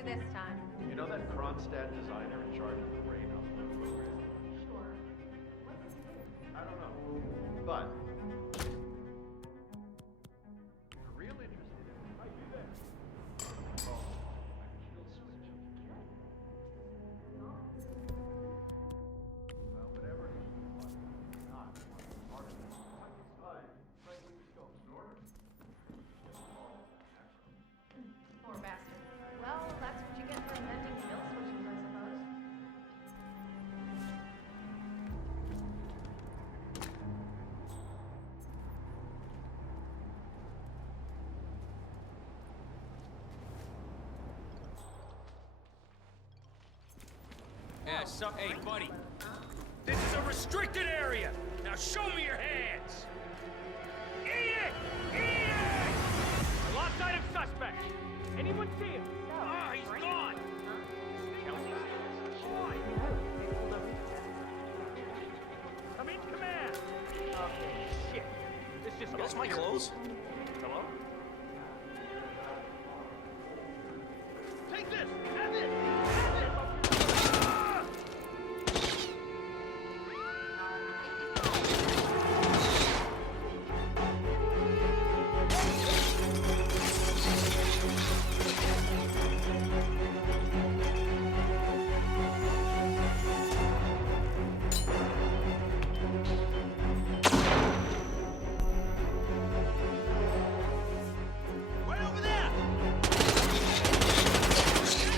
you this time? You know that Kronstadt designer in charge of the brain upload program? Sure. What's his name? I don't know. But if you're real interested in it, might be there. Oh, a kill switch. Well, whatever it is you want, not part of it. Right, we just go in order. Poor bastard. Well, that's what you get for inventing kill switches, I suppose. Yeah, so, hey, buddy. This is a restricted area. Now show me your hands. Eat it! Eat it! I lost sight of suspect. Anyone see him? Ah, he's gone. Kelsey, why? Come in, command. Oh, shit. This just Are those my clothes? Hello? Take this! Have it! Right over there!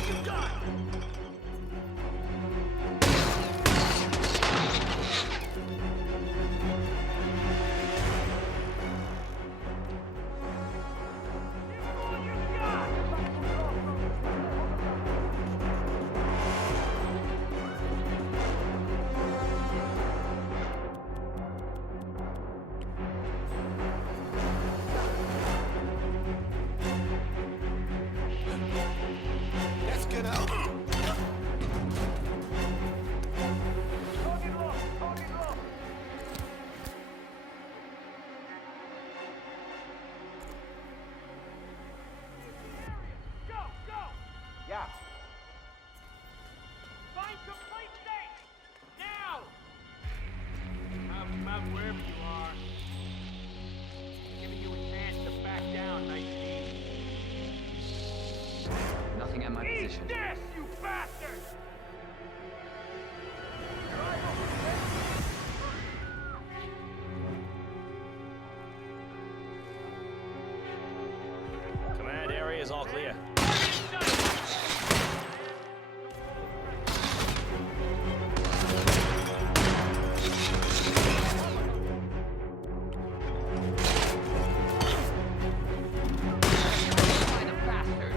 You got it! Let's get out. Go, go! Yeah. Find some place safe! Now! Out wherever you are. Giving you a chance to back down, nice and easy. Nothing at my Eat position. this, you bastard! Command area is all clear. Find a bastard.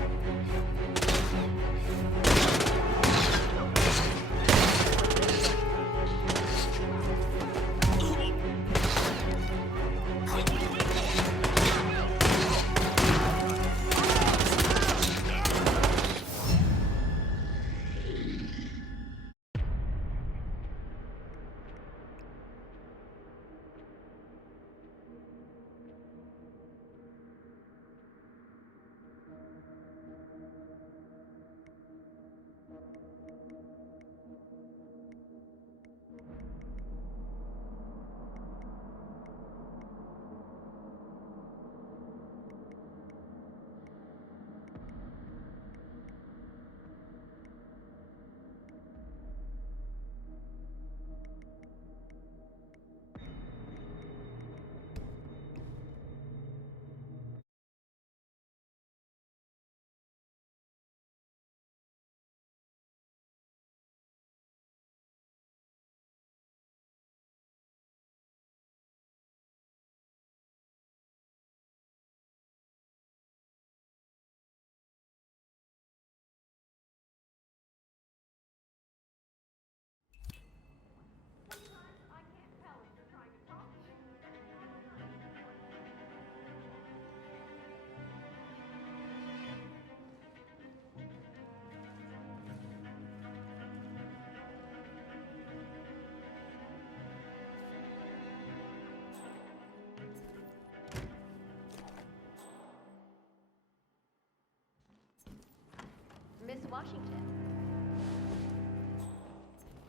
Washington.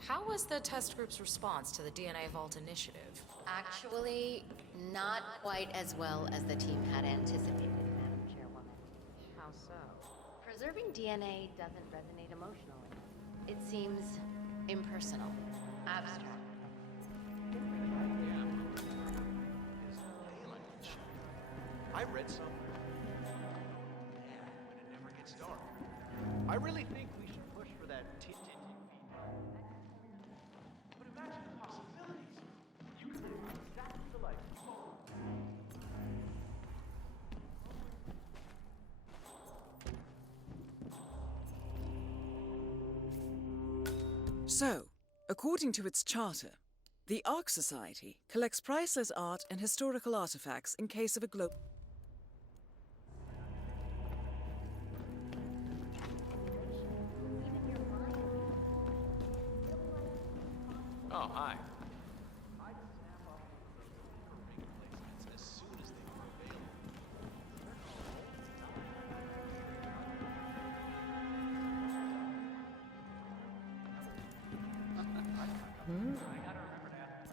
How was the test group's response to the DNA Vault initiative? Actually, not quite as well as the team had anticipated, Madam Chairwoman. How so? Preserving DNA doesn't resonate emotionally. It seems impersonal, abstract. I read somewhere. Yeah, but it never gets dark. I really think we should push for that tinted female. But imagine the possibilities. You could live exactly the life you want. So, according to its charter, the Ark Society collects priceless art and historical artifacts in case of a global... Oh, hi. I'd snap up one of those ring placements as soon as they were available. I gotta remember to ask.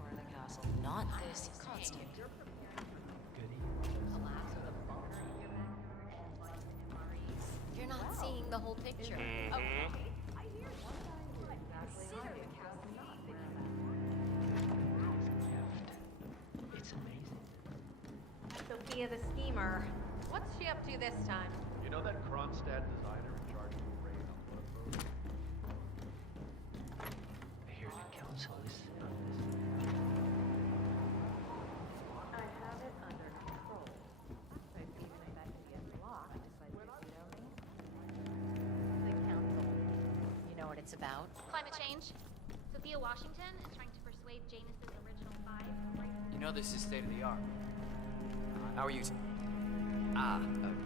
Or the castle. Not this constant. Collapse with a bunker in your backyard and vitamin MREs. You're not seeing the whole picture. Okay. Sophia the schemer. What's she up to this time? You know that Kronstadt designer in charge of the raid on one of those? I hear the council is on I have it under control. I've even investigated locked just like you know me. The council. You know what it's about? Climate change. Sophia Washington is trying to persuade Janus's original five. You know this is state of the art. How are you two?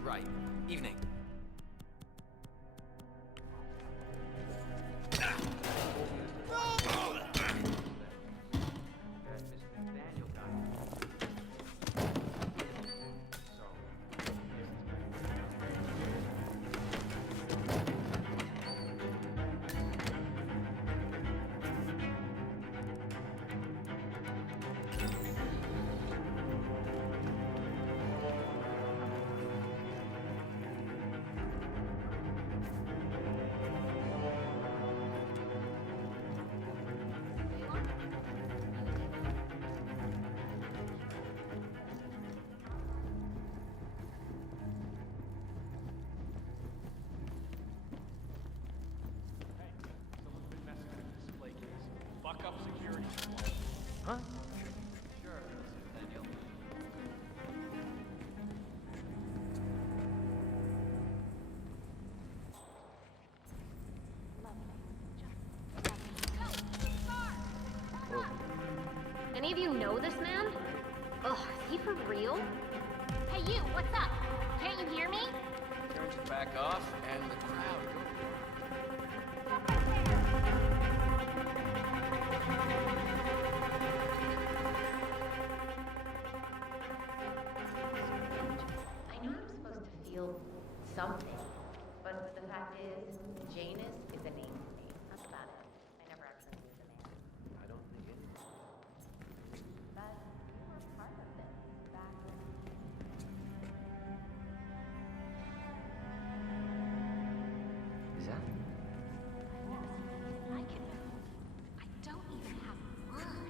Right. Evening. That Mr. McDaniel got. So, Hey, someone's been messing with the display case. Fuck up security. huh? Sure, Mr. Daniel. Any of you know this man? Ugh, is he for real? Hey you, what's up? Can't you hear me? Turns you back off, and the crowd. I know I'm supposed to feel something, but the fact is, Janus is a name to me. That's about it. I never actually knew the man. I don't think anyone. But you were part of this back when... Is that? I can move. I don't even have words.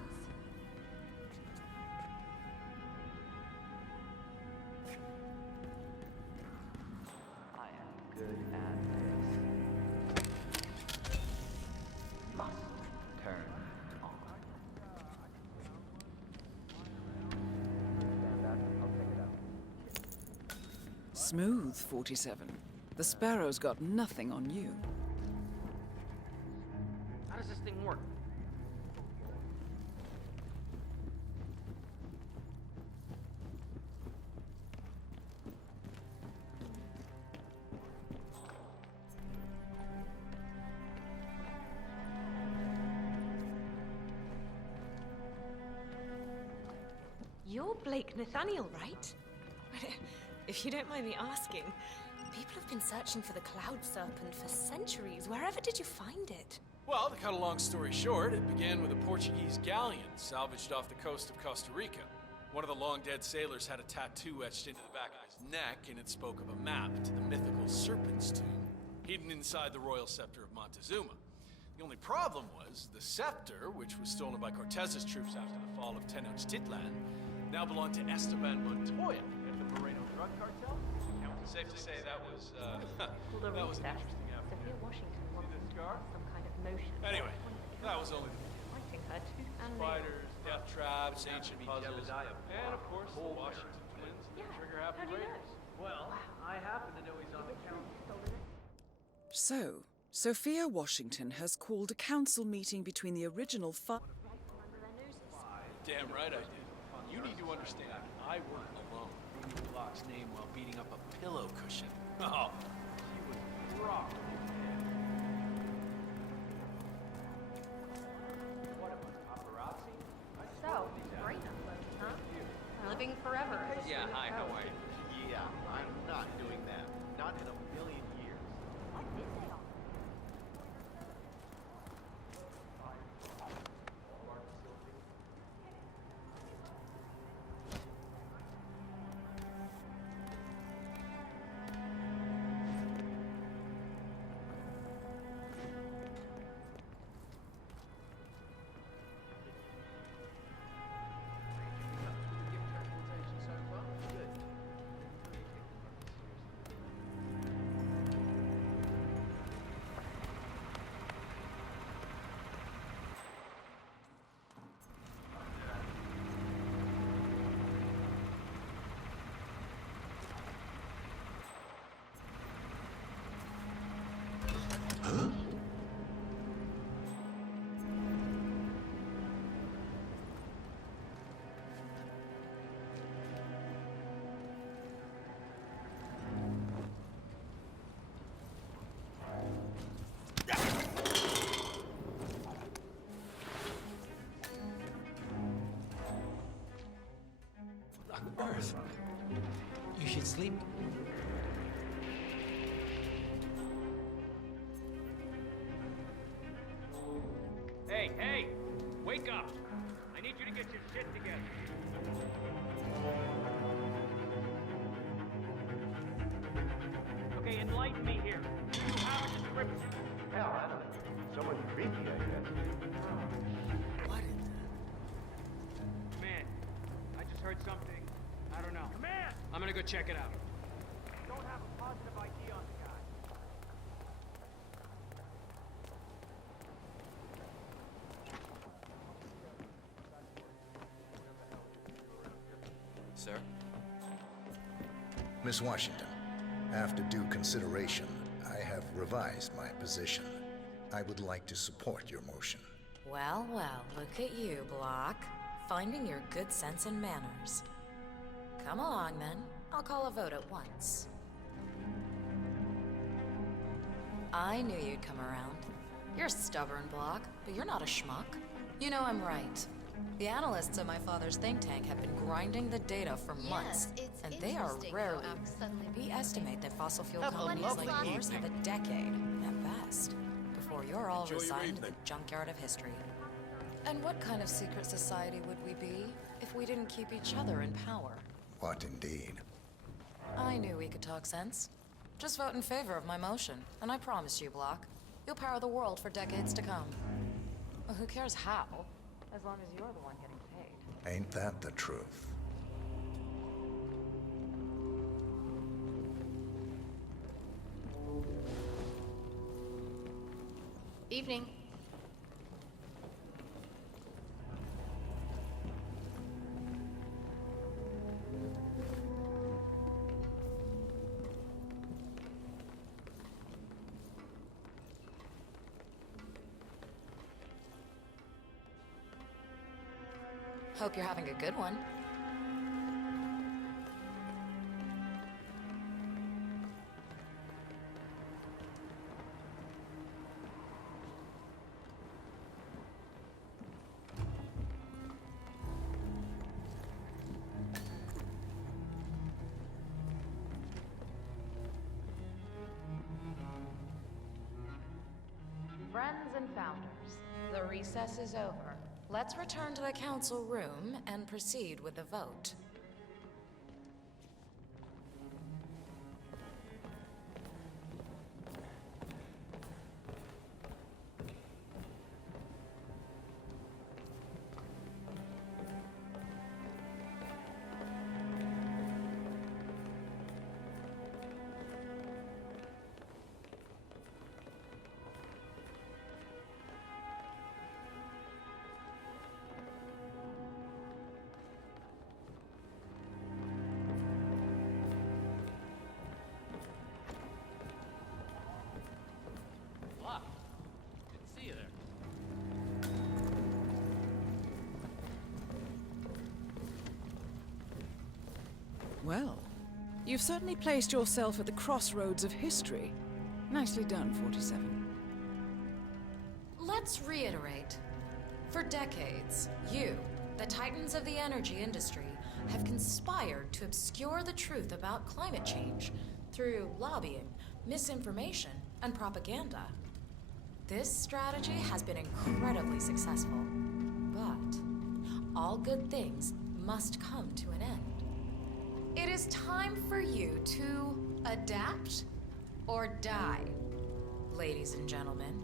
I am good at this. Must turn on. Stand up. I'll pick it up. Smooth, 47. The Sparrow's got nothing on you. How does this thing work? You're Blake Nathaniel, right? If you don't mind me asking, people have been searching for the Cloud Serpent for centuries. Wherever did you find it? Well, to cut a long story short, it began with a Portuguese galleon salvaged off the coast of Costa Rica. One of the long-dead sailors had a tattoo etched into the back of his neck, and it spoke of a map to the mythical Serpent's Tomb, hidden inside the royal scepter of Montezuma. The only problem was, the scepter, which was stolen by Cortez's troops after the fall of Tenochtitlan, now belonged to Esteban Montoya, head of the Moreno drug cartel. Safe to say that was, Called a that was an recess. interesting afternoon. Sophia Washington See wanted this to scar? cause some kind of motion. Anyway, that was only the Fighting her tooth and nail. spiders, death traps, ancient puzzles, and of course the Washington twins and the Trigger Happy How do you know? Raiders. Well, I happen to know he's on the council. So, Sophia Washington has called a council meeting between the original Damn right I did. You need to understand, I work alone. You knew Locke's name while beating up a pillow cushion. Oh, he was rocked. What am I, paparazzi? So, great uploads, huh? Living forever. Yeah, hi, how are you? Yeah, I'm not doing that. Not in a million years. What did they all? Earth. You should sleep. Hey, hey! Wake up! I need you to get your shit together. Okay, enlighten me here. Do you have a description? Hell, I don't know. Someone creepy, I guess. What in the... Command, I just heard something. I don't know. Command! I'm gonna go check it out. Don't have a positive ID on the guy. Sir? Miss Washington, after due consideration, I have revised my position. I would like to support your motion. Well, well, look at you, Block. Finding your good sense and manners. Come along, then. I'll call a vote at once. I knew you'd come around. You're stubborn, Block, but you're not a schmuck. You know I'm right. The analysts at my father's think tank have been grinding the data for months, and they are rarely. We estimate that fossil fuel companies like yours have a decade, at best, before you're all resigned to the junkyard of history. And what kind of secret society would we be if we didn't keep each other in power? What indeed? I knew we could talk sense. Just vote in favor of my motion, and I promise you, Block, you'll power the world for decades to come. Well, who cares how? As long as you're the one getting paid. Ain't that the truth? Evening. Hope you're having a good one. Friends and founders, the recess is over. Let's return to the council room and proceed with the vote. Block. Didn't see you there. Well, you've certainly placed yourself at the crossroads of history. Nicely done, 47. Let's reiterate. For decades, you, the titans of the energy industry, have conspired to obscure the truth about climate change through lobbying, misinformation, and propaganda. This strategy has been incredibly successful, but all good things must come to an end. It is time for you to adapt or die, ladies and gentlemen.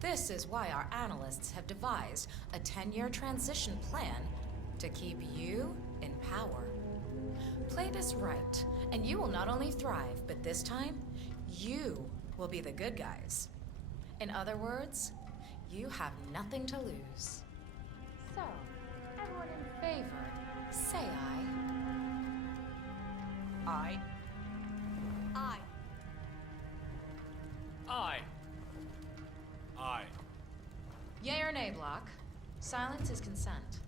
This is why our analysts have devised a 10-year transition plan to keep you in power. Play this right, and you will not only thrive, but this time, you will be the good guys. In other words, you have nothing to lose. So, everyone in favor, say aye. I. Aye. Aye. Aye. Yay or nay, Block? Silence is consent.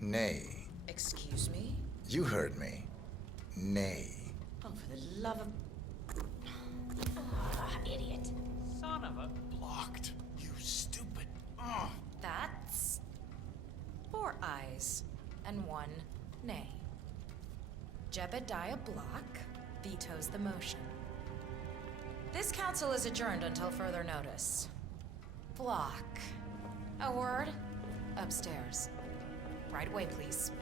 Nay. Excuse me? You heard me. Nay. Oh, for the love of... Idiot. Son of a... Blocked. You stupid. That's... 4 ayes and 1 nay. Jebediah Block vetoes the motion. This council is adjourned until further notice. Block. A word? Upstairs. Right away, please.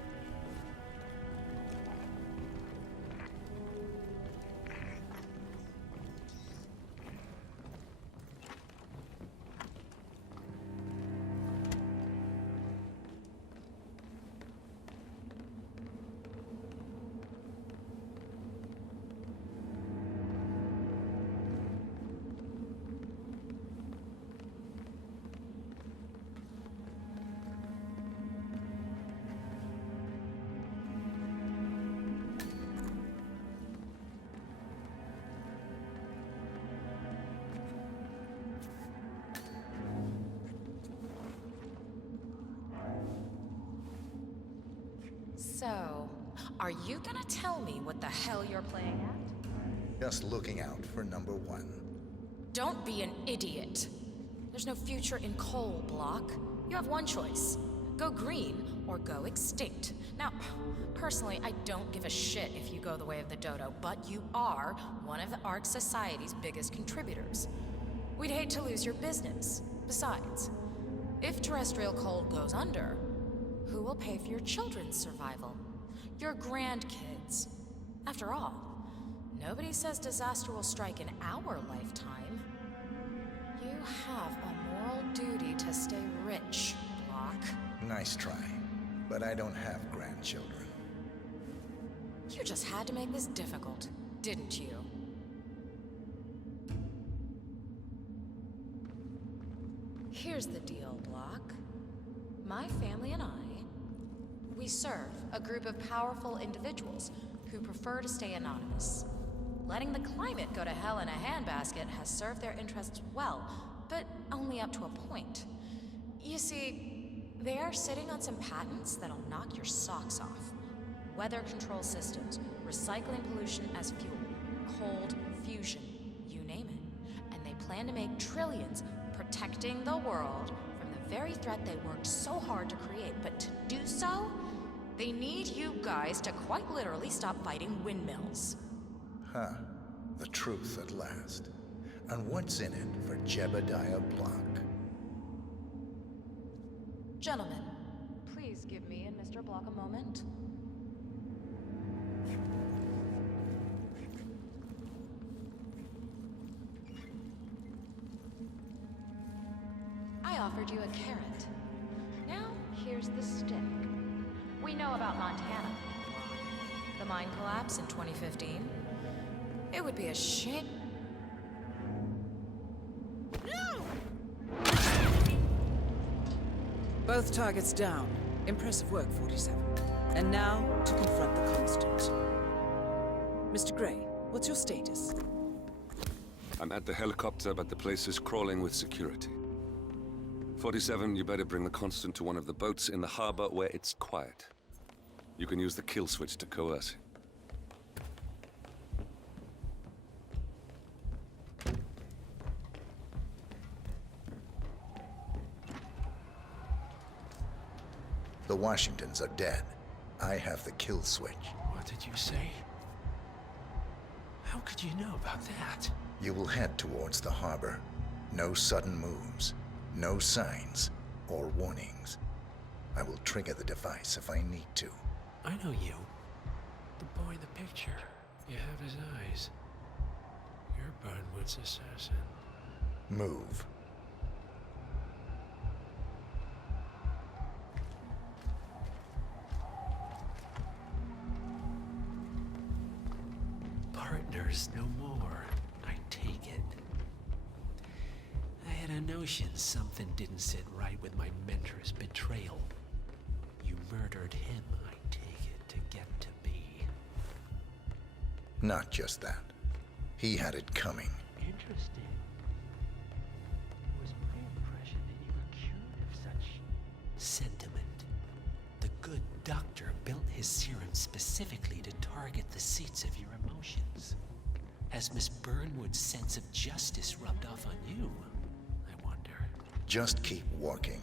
So, are you gonna tell me what the hell you're playing at? Just looking out for number 1. Don't be an idiot. There's no future in coal, Block. You have one choice. Go green or go extinct. Now, personally, I don't give a shit if you go the way of the dodo, but you are one of the Ark Society's biggest contributors. We'd hate to lose your business. Besides, if terrestrial coal goes under, who will pay for your children's survival? Your grandkids. After all, nobody says disaster will strike in our lifetime. You have a moral duty to stay rich, Block. Nice try. But I don't have grandchildren. You just had to make this difficult, didn't you? Here's the deal, Block. My family and I, we serve a group of powerful individuals who prefer to stay anonymous. Letting the climate go to hell in a handbasket has served their interests well, but only up to a point. You see, they are sitting on some patents that'll knock your socks off. Weather control systems, recycling pollution as fuel, cold fusion, you name it. And they plan to make trillions protecting the world from the very threat they worked so hard to create. But to do so, they need you guys to quite literally stop fighting windmills. Huh. The truth at last. And what's in it for Jebediah Block? Gentlemen, please give me and Mr. Block a moment. I offered you a carrot. Now, here's the stick. We know about Montana. The mine collapse in 2015. It would be a shame. Both targets down. Impressive work, 47. And now, to confront the Constant. Mr. Gray, what's your status? I'm at the helicopter, but the place is crawling with security. 47, you better bring the Constant to one of the boats in the harbor where it's quiet. You can use the kill switch to coerce him. The Washingtons are dead. I have the kill switch. What did you say? How could you know about that? You will head towards the harbor. No sudden moves, no signs or warnings. I will trigger the device if I need to. I know you. The boy in the picture. You have his eyes. You're Burnwood's assassin. Move. Partners no more, I take it. I had a notion something didn't sit right with my mentor's betrayal. You murdered him, I take it, to get to me. Not just that. He had it coming. Interesting. It was my impression that you were cured of such sentiment. The good doctor built his serum specifically to target the seats of your emotions. Has Miss Burnwood's sense of justice rubbed off on you? I wonder. Just keep walking.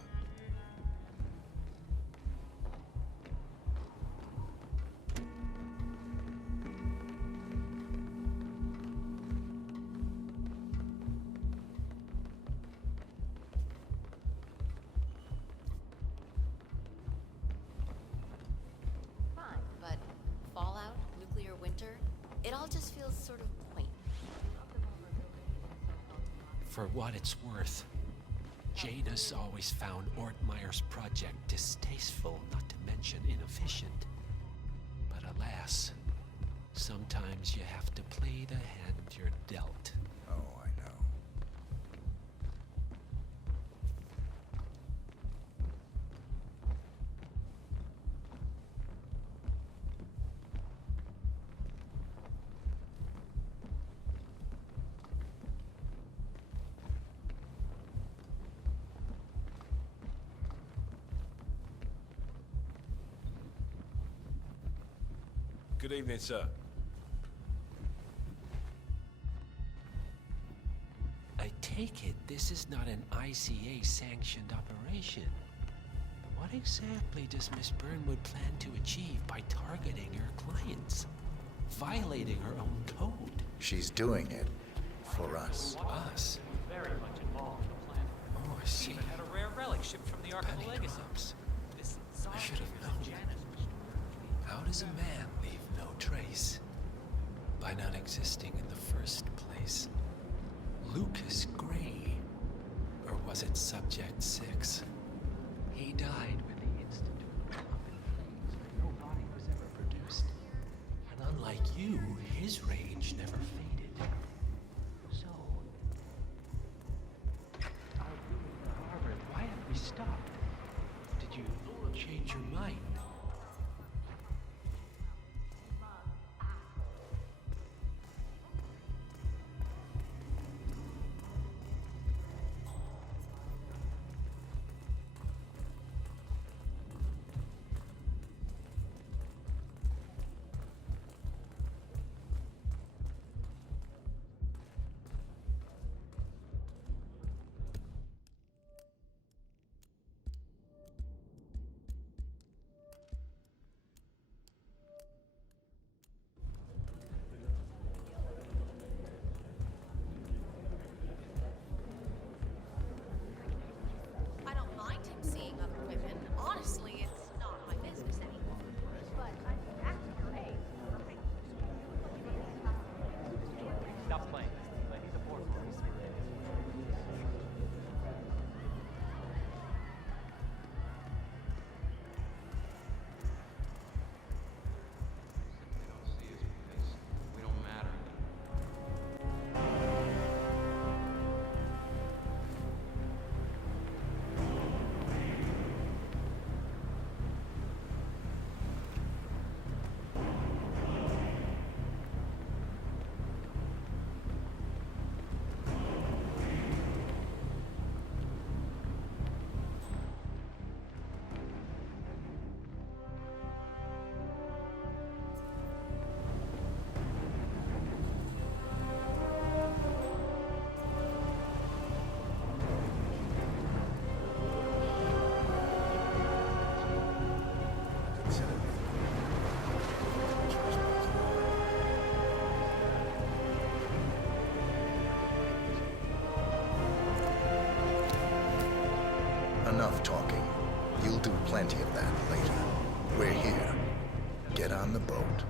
But fallout, nuclear winter, it all just feels sort of quaint. For what it's worth, Janus always found Ortmeyer's project distasteful, not to mention inefficient. But alas, sometimes you have to play the hand you're dealt. Oh, I know. Good evening, sir. I take it this is not an ICA-sanctioned operation. What exactly does Miss Burnwood plan to achieve by targeting her clients? Violating her own code? She's doing it for us. Us? Very much involved in the plan. Oh, I see. Even had a rare relic shipped from the Ark of the Legacy. This I should have known. How does a man leave no trace? By not existing in the first place. Lucas Gray. Or was it Subject 6? He died when the Institute went up in flames, but no body was ever produced. And unlike you, his rage never faded. So, our view of the harbor, why have we stopped? Did you change your mind? plenty of that later. We're here. Get on the boat.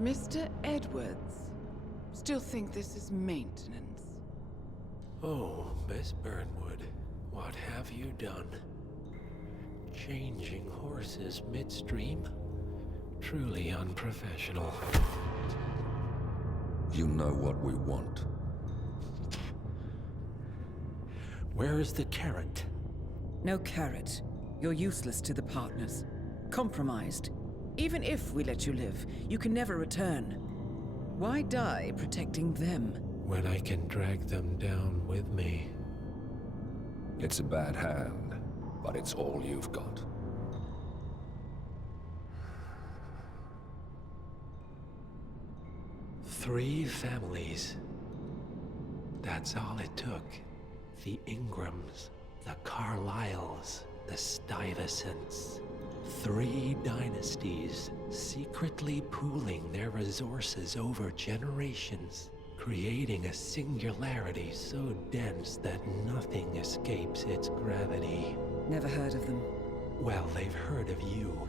Mr. Edwards, still think this is maintenance? Oh, Miss Burnwood, what have you done? Changing horses midstream? Truly unprofessional. You know what we want. Where is the carrot? No carrot. You're useless to the partners. Compromised. Even if we let you live, you can never return. Why die protecting them? When I can drag them down with me. It's a bad hand, but it's all you've got. Three families. That's all it took. The Ingrams, the Carlyles, the Stuyvesants. 3 dynasties secretly pooling their resources over generations, creating a singularity so dense that nothing escapes its gravity. Never heard of them. Well, they've heard of you.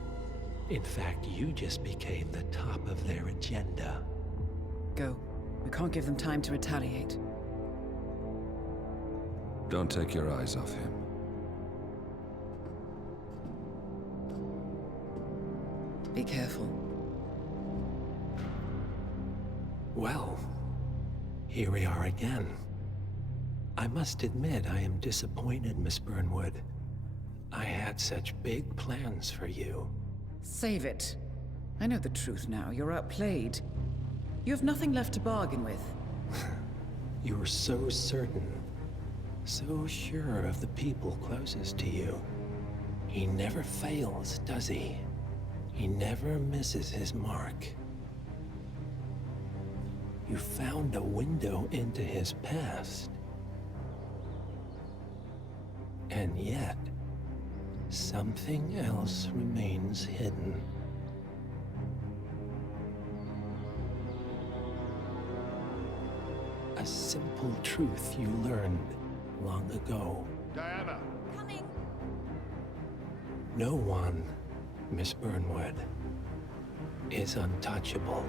In fact, you just became the top of their agenda. Go. We can't give them time to retaliate. Don't take your eyes off him. Be careful. Well, here we are again. I must admit I am disappointed, Miss Burnwood. I had such big plans for you. Save it. I know the truth now. You're outplayed. You have nothing left to bargain with. You were so certain. So sure of the people closest to you. He never fails, does he? He never misses his mark. You found a window into his past. And yet, something else remains hidden. A simple truth you learned long ago. Diana! Coming! No one, Miss Burnwood, is untouchable.